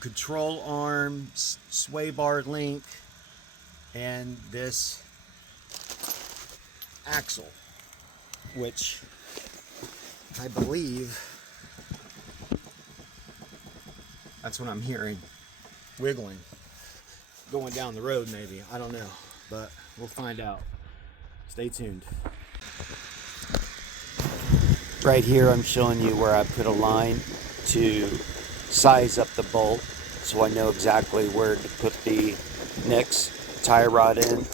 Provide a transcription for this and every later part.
control arm, sway bar link, and this axle, which I believe that's what I'm hearing wiggling going down the road. Maybe, I don't know, but we'll find out. Stay tuned. Right here I'm showing you where I put a line to size up the bolt so I know exactly where to put the next tie rod in,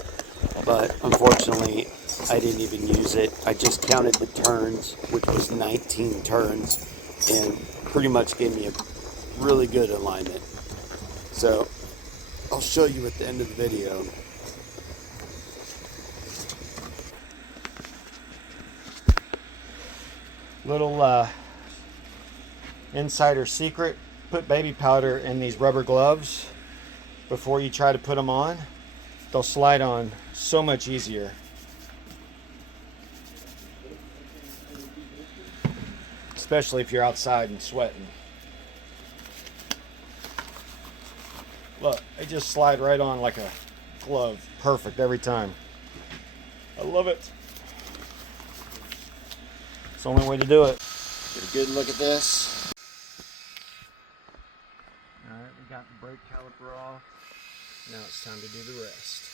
but unfortunately I didn't even use it. I just counted the turns, which was 19 turns, and pretty much gave me a really good alignment. So I'll show you at the end of the video. Little insider secret: put baby powder in these rubber gloves before you try to put them on. They'll slide on so much easier. Especially if you're outside and sweating. Look, they just slide right on like a glove. Perfect every time. I love it. It's the only way to do it. Get a good look at this. Alright, we got the brake caliper off. Now it's time to do the rest.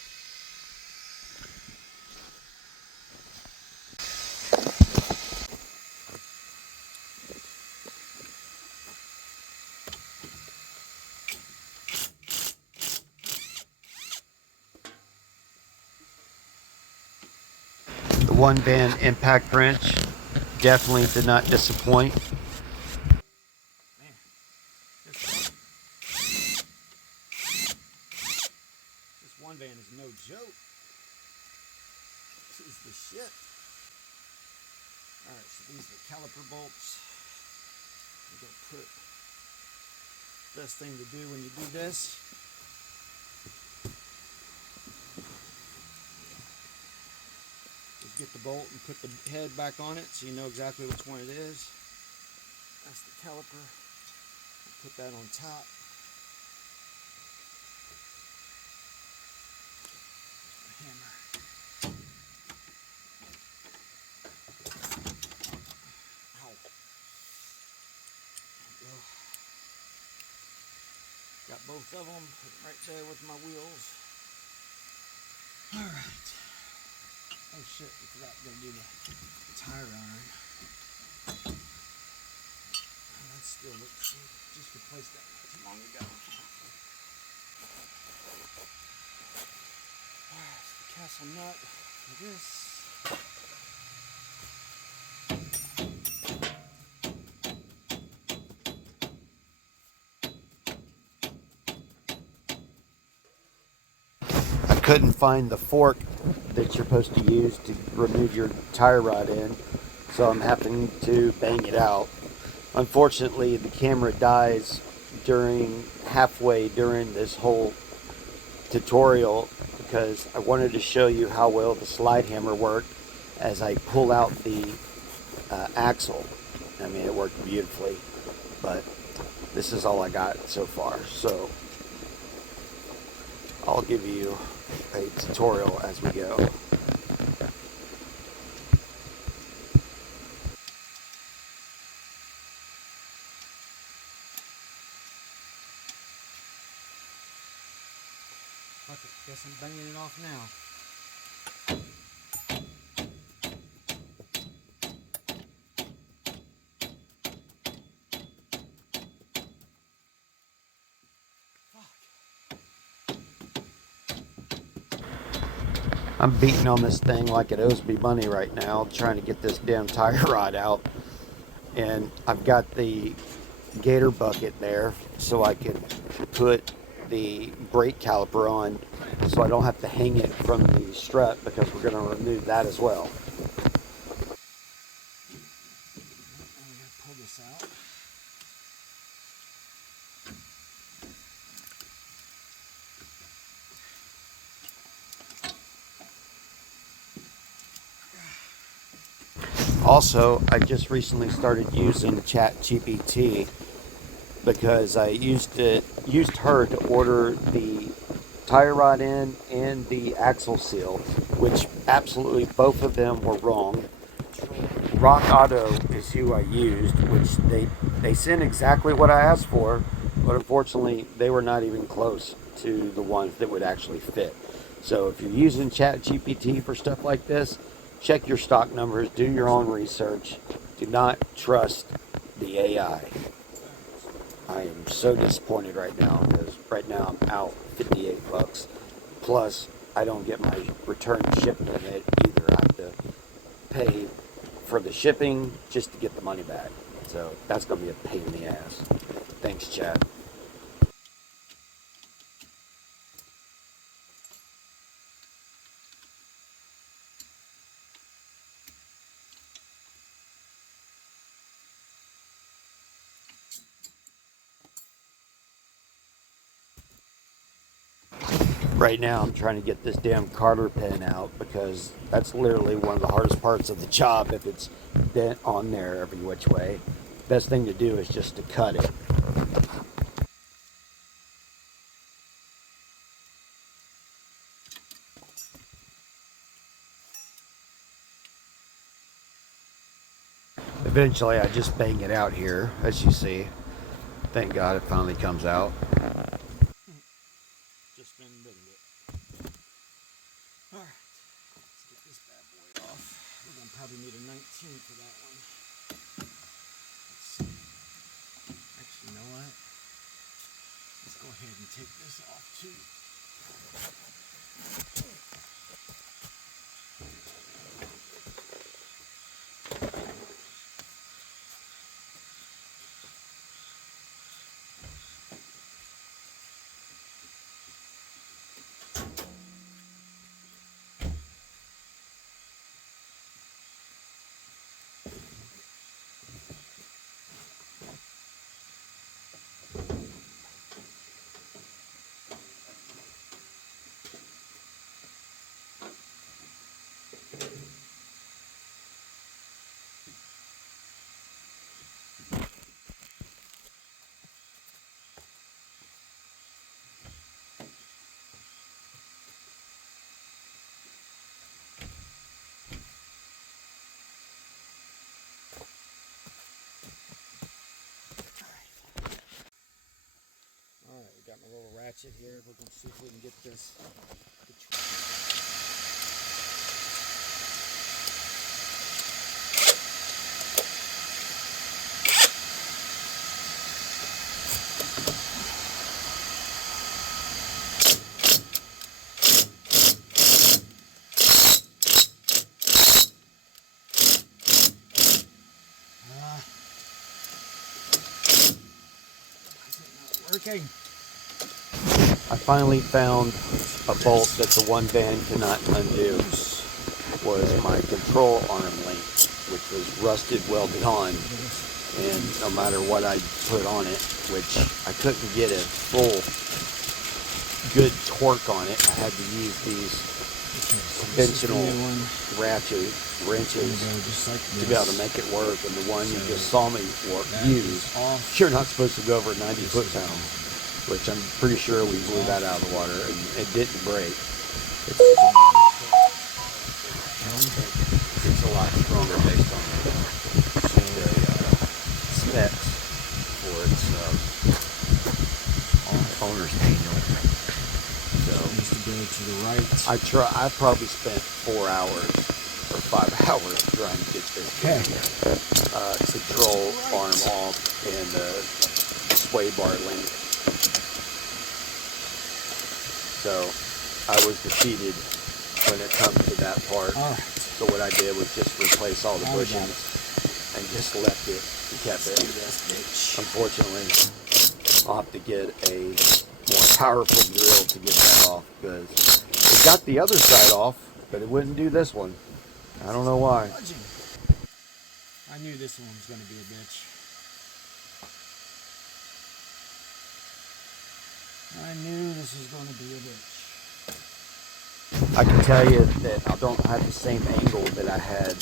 The one band impact wrench definitely did not disappoint. Man, this one band is no joke. This is the shit. Alright, so these are the caliper bolts. We're gonna put best thing to do when you do this. Get the bolt and put the head back on it so you know exactly which one it is. That's the caliper. Put that on top. The hammer. Ow. There we go. Got both of them right there with my wheels. All right. Oh shit, we forgot to do the tire iron. Oh, that still looks good. Just replaced that not too long ago. Alright, so the castle nut for this. I couldn't find the fork that you're supposed to use to remove your tire rod in, so I'm having to bang it out. Unfortunately, the camera dies halfway during this whole tutorial because I wanted to show you how well the slide hammer worked as I pull out the axle. I mean, it worked beautifully, but this is all I got so far, so I'll give you a tutorial as we go. Okay, guess I'm banging it off now. I'm beating on this thing like it owes me money right now, trying to get this damn tire rod out. And I've got the gator bucket there so I can put the brake caliper on so I don't have to hang it from the strut, because we're going to remove that as well. I'm going to pull this out. Also, I just recently started using ChatGPT, because I used her to order the tire rod in and the axle seal, which absolutely both of them were wrong. Rock Auto is who I used, which they sent exactly what I asked for, but unfortunately they were not even close to the ones that would actually fit. So if you're using ChatGPT for stuff like this, check your stock numbers, do your own research. Do not trust the AI. I am so disappointed right now because right now I'm out 58 bucks. Plus, I don't get my return shipment either. I have to pay for the shipping just to get the money back. So that's going to be a pain in the ass. Thanks, chat. Right now I'm trying to get this damn Carter pin out because that's literally one of the hardest parts of the job if it's bent on there every which way. Best thing to do is just to cut it. Eventually I just bang it out here, as you see. Thank God it finally comes out. Just been bending it. Alright, let's get this bad boy off. We're going to probably need a 19 for that one. Let's see. Actually, you know what? Let's go ahead and take this off too. Alright, we got my little ratchet here. We're going to see if we can get this. Working. I finally found a bolt that the one van cannot undo. Was my control arm link, which was rusted, welded on, and no matter what I put on it, which I couldn't get a full good torque on it, I had to use these conventional wrenches to be able to make it work. And the one you just saw me use, you're not supposed to go over 90 foot-pounds, which I'm pretty sure we blew that out of the water, and it didn't break. It's a lot stronger based on the specs for its owner's manual. So to the right. I probably spent 4 hours or 5 hours trying to get this control arm off and sway bar link. So I was defeated when it comes to that part. So what I did was just replace all the bushings and just left it and kept it. Unfortunately, I'll have to get a more powerful drill to get that off because it got the other side off, but it wouldn't do this one. I don't know why. I knew this one was going to be a bitch. I knew this was going to be a bitch. I can tell you that I don't have the same angle that I had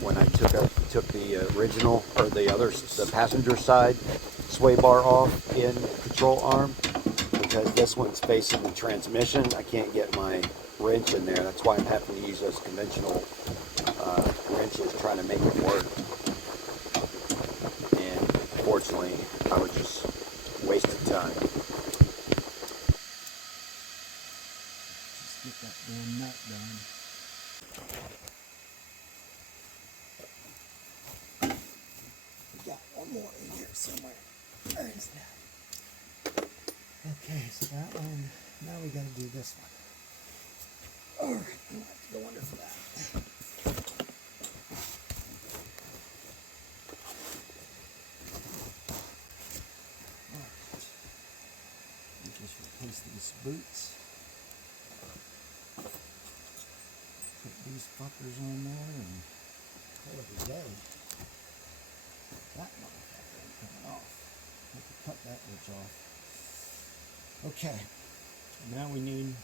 when I took up took the original, or the passenger side sway bar off in control arm, because this one's facing the transmission. I can't get my wrench in there. That's why I'm having to use those conventional wrenches trying to make it work. And fortunately, I was just wasting time. Just get that damn nut done. We got one more in here somewhere. Where is that? Okay, so that one. Now we got to do this one. All right, I'm gonna have to go under for that. Just replace these boots. Put these fuckers on there and call it a day. That motherfucker ain't coming off. I have to cut that bitch off. Okay. Now we need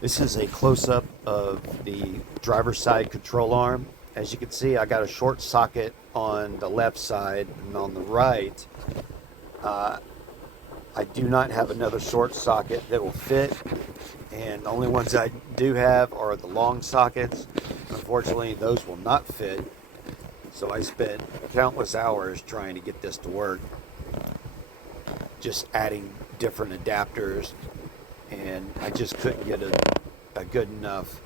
This is a close-up of the driver's side control arm. As you can see, I got a short socket on the left side, and on the right, I do not have another short socket that will fit, and the only ones I do have are the long sockets. Unfortunately, those will not fit, so I spent countless hours trying to get this to work, just adding different adapters, and I just couldn't get a good enough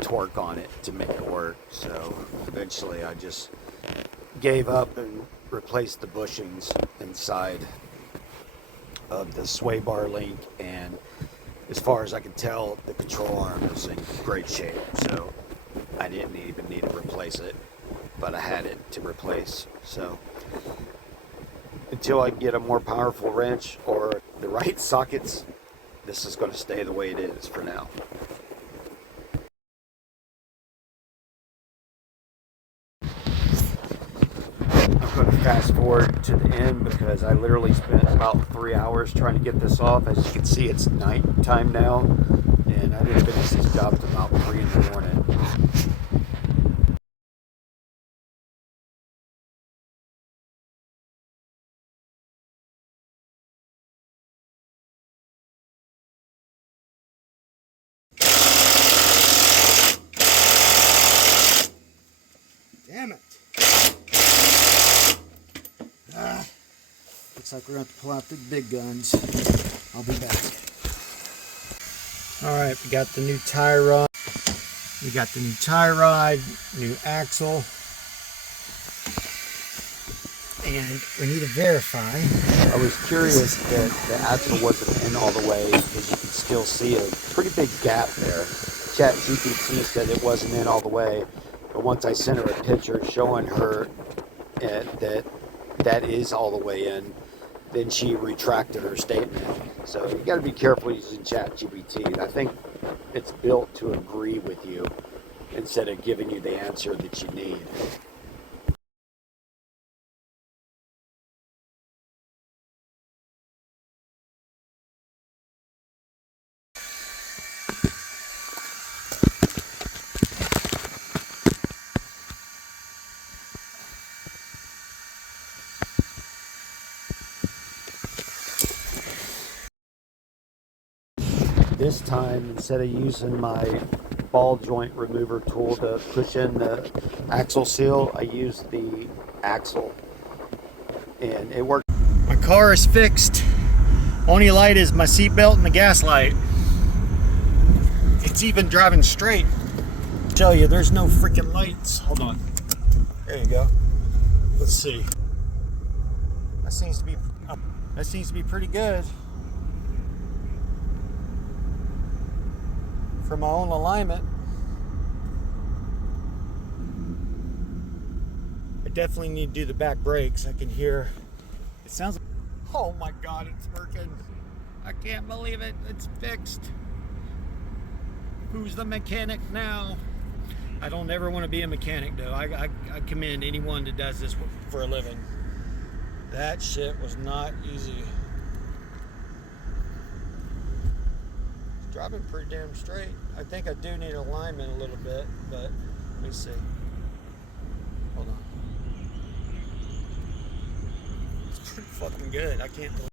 torque on it to make it work. So eventually I just gave up and replaced the bushings inside of the sway bar link, and as far as I can tell, the control arm is in great shape, so I didn't even need to replace it, but I had it to replace. So until I get a more powerful wrench or the right sockets, this is going to stay the way it is for now. I'm going to fast forward to the end because I literally spent about 3 hours trying to get this off. As you can see, it's night time now, and I didn't finish this job till about 3 in the morning. damn it. Looks like we're going to have to pull out the big guns. I'll be back. Alright, we got the new tie rod. We got the new tie rod, new axle. And we need to verify. I was curious that the axle wasn't in all the way, because you can still see a pretty big gap there. ChatGPT said it wasn't in all the way, but once I sent her a picture showing her that is all the way in, then she retracted her statement. So you got to be careful using ChatGPT. I think it's built to agree with you instead of giving you the answer that you need. This time, instead of using my ball joint remover tool to push in the axle seal, I used the axle, and it worked. My car is fixed. Only light is my seatbelt and the gas light. It's even driving straight. I tell you, there's no freaking lights. Hold on. There you go. Let's see. That seems to be pretty good. For my own alignment. I definitely need to do the back brakes. I can hear, it sounds like, oh my God, it's working. I can't believe it, it's fixed. Who's the mechanic now? I don't ever want to be a mechanic though. I commend anyone that does this for a living. That shit was not easy. It's driving pretty damn straight. I think I do need alignment a little bit, but let me see. Hold on. It's pretty fucking good. I can't believe